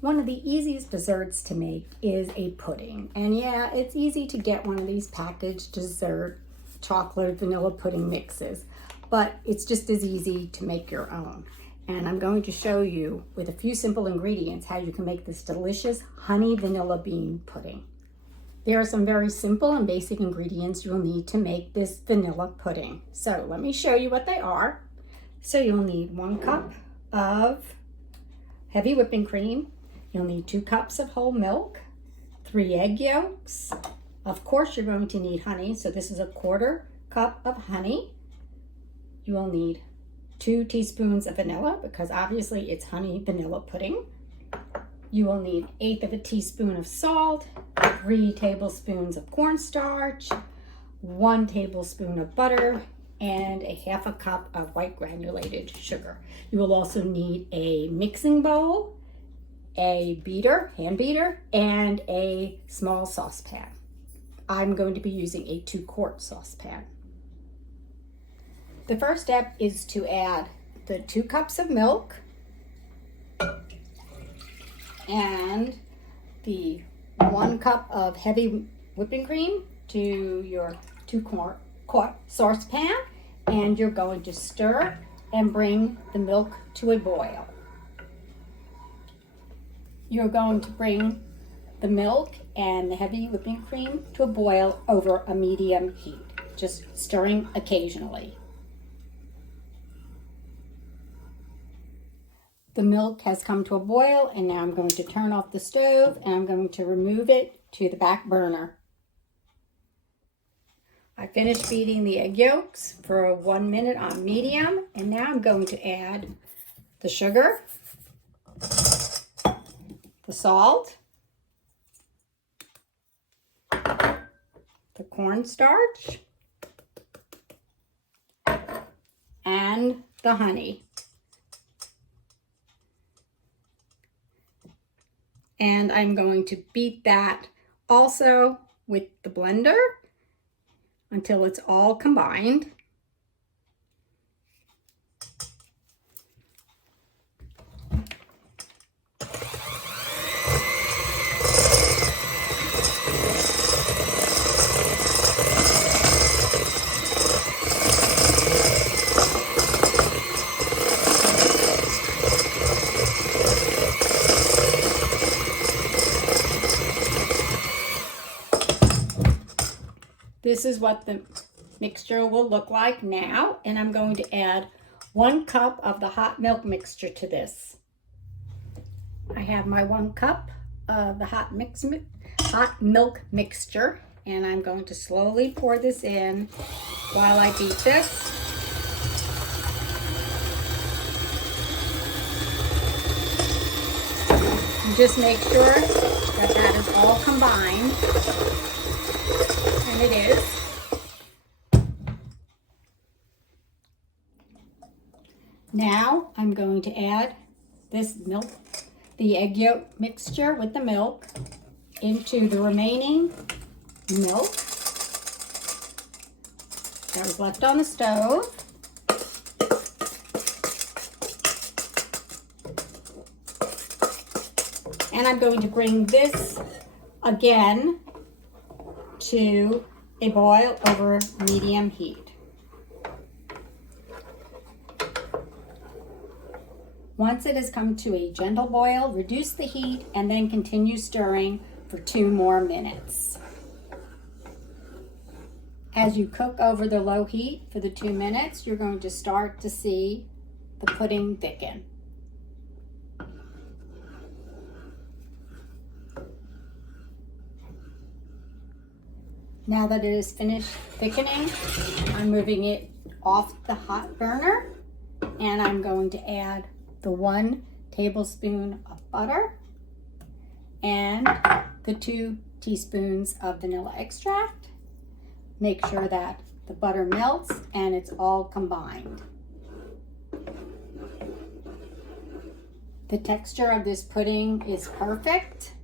One of the easiest desserts to make is a pudding. And yeah, it's easy to get one of these packaged dessert chocolate vanilla pudding mixes, but it's just as easy to make your own. And I'm going to show you with a few simple ingredients how you can make this delicious honey vanilla bean pudding. There are some very simple and basic ingredients you'll need to make this vanilla pudding. So let me show you what they are. So you'll need 1 cup of heavy whipping cream. You'll need 2 cups of whole milk, 3 egg yolks. Of course, you're going to need honey, so this is a 1/4 cup of honey. You will need 2 teaspoons of vanilla because obviously it's honey vanilla pudding. You will need 1/8 of a teaspoon of salt, 3 tablespoons of cornstarch, 1 tablespoon of butter, and 1/2 cup of white granulated sugar. You will also need a mixing bowl, a beater, hand beater, and a small saucepan. I'm going to be using a 2-quart saucepan. The first step is to add the 2 cups of milk and the 1 cup of heavy whipping cream to your 2-quart saucepan, and you're going to stir and bring the milk to a boil. You're going to bring the milk and the heavy whipping cream to a boil over a medium heat, just stirring occasionally. The milk has come to a boil, and now I'm going to turn off the stove and I'm going to remove it to the back burner. I finished beating the egg yolks for 1 minute on medium, and now I'm going to add the sugar, the salt, the cornstarch, and the honey. And I'm going to beat that also with the blender until it's all combined. This is what the mixture will look like now, and I'm going to add 1 cup of the hot milk mixture to this. I have my 1 cup of the hot milk mixture, and I'm going to slowly pour this in while I beat this. And just make sure that that is all combined. And it is. Now I'm going to add this milk, the egg yolk mixture with the milk, into the remaining milk that was left on the stove. And I'm going to bring this again to a boil over medium heat. Once it has come to a gentle boil, reduce the heat and then continue stirring for 2 more minutes. As you cook over the low heat for the 2 minutes, you're going to start to see the pudding thicken. Now that it is finished thickening, I'm moving it off the hot burner, and I'm going to add the 1 tablespoon of butter and the 2 teaspoons of vanilla extract. Make sure that the butter melts and it's all combined. The texture of this pudding is perfect.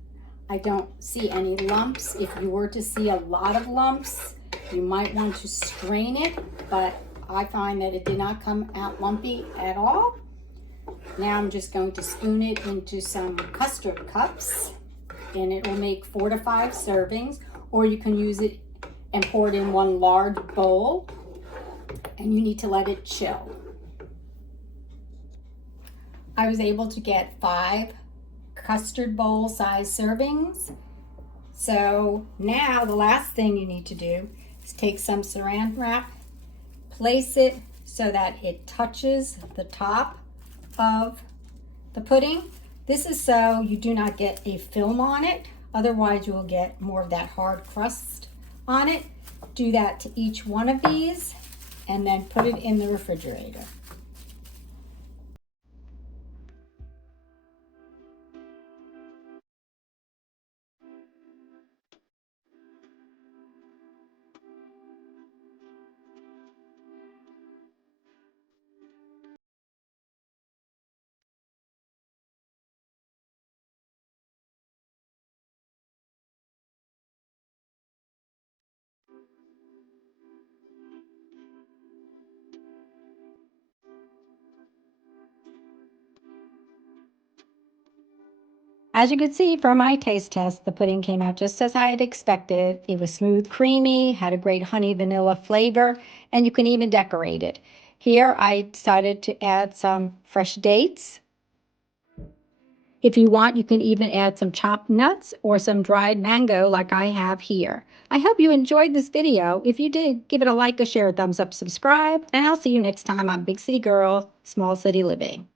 I don't see any lumps. If you were to see a lot of lumps, you might want to strain it, but I find that it did not come out lumpy at all. Now I'm just going to spoon it into some custard cups, and it will make 4 to 5 servings, or you can use it and pour it in one large bowl, and you need to let it chill. I was able to get 5 custard bowl size servings. So now the last thing you need to do is take some saran wrap, place it so that it touches the top of the pudding. This is so you do not get a film on it, otherwise you will get more of that hard crust on it. Do that to each one of these and then put it in the refrigerator. As you could see from my taste test, the pudding came out just as I had expected. It was smooth, creamy, had a great honey vanilla flavor, and you can even decorate it. Here I decided to add some fresh dates. If you want, you can even add some chopped nuts or some dried mango like I have here. I hope you enjoyed this video. If you did, give it a like, a share, a thumbs up, subscribe, and I'll see you next time on Big City Girl, Small City Living.